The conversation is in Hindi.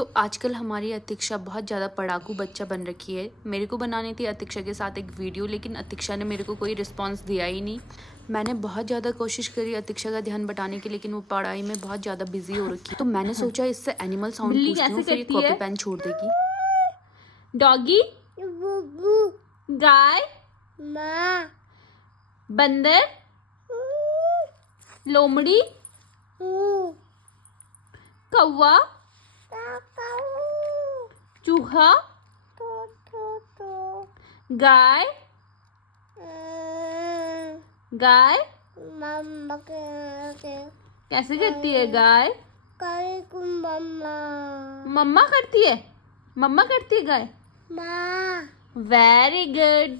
तो आजकल हमारी अतिक्षा बहुत ज़्यादा पढ़ाकू बच्चा बन रखी है। मेरे को बनानी थी अतिक्षा के साथ एक वीडियो, लेकिन अतिक्षा ने मेरे को कोई रिस्पांस दिया ही नहीं। मैंने बहुत ज़्यादा कोशिश करी अतिक्षा का ध्यान बटाने की, लेकिन वो पढ़ाई में बहुत ज़्यादा बिजी हो रखी है। तो मैंने सोचा इससे एनिमल साउंड पूछती हूँ, फिर ये कॉपी पेन छोड़ देगी। डॉगी, गाय, बंदर, लोमड़ी, कौवा, चूहा, गाय, गाय कैसे करती है गाय? मम्मा करती है, मम्मा करती है गाय। Very good.